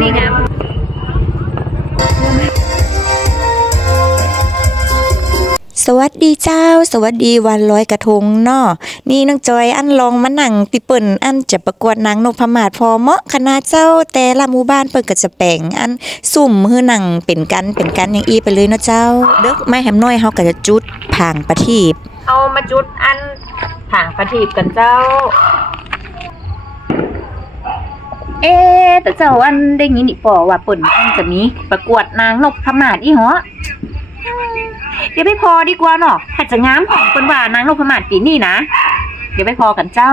นี่ไงสวัสดีเจ้า สวัสดีวันลอยกระทงเนาะนี่น้องจอยอันลองมาหนังติเปิ่นอันจะประกวดนางนพมาศพอเมาะคณะเจ้าแต่ละหมู่บ้านเปิ่นก็จะแปลงอันสุ่มฮือหนังเป็นกันเป็นกันอย่างอีไปเลยเนาะเจ้า เด็กไม้แหมน้อยเฮาก็จะจุดผางประทีปเอามาจุดอันถางประทีปกันเจ้า เอ๊ะแต่เจ้าอันได้ยินนี่ปอว่าป่นอันจะมีประกวดนางนพมาดอีหรอเดี๋ยวไปพอดีกว่าเนาะถ้าจะงามของเปิ่นว่านางนพมาดปีนี่นะ เดี๋ยวไปพอกันเจ้า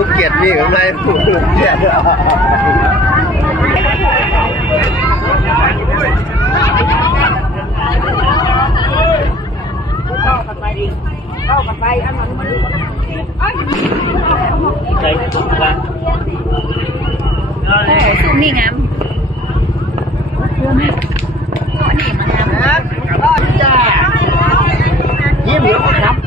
ลูกเกียดมีกับไรลูกเกียด สุ่มนี่งาม นี่มันงามยิ้มแล้ว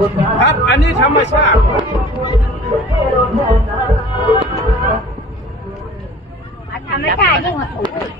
ครับอันนี่ยฝากฝากฝากฝากสวยมากไปครับอะยี่ลีครับ อันนี้ธรรมชาติธรรม่ได้ยิ่ง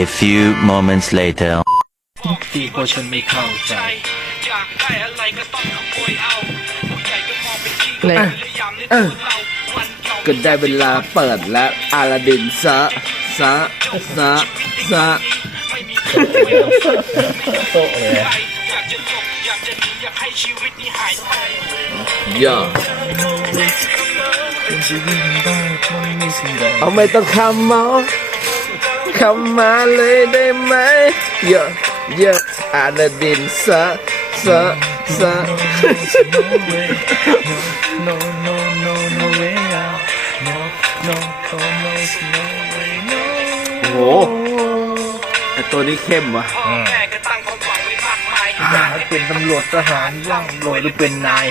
A few moments later. ที่พวกฉันไม่เข้าใจ อยากได้อะไรก็ต้องขโมยเอาเลยเออก็ได้เวลาเปิดแล้วอาลาดินซะซะซะซะโตเลยย่าเอาไม่ต้องคำมา คำมาเลยได้ไหมย่าย่าอาลาดินซะซะซะโอ้โหไอตัวนี้เข้มว่ะเป็นตำรวจทหารร่างรวยหรือเป็นนาย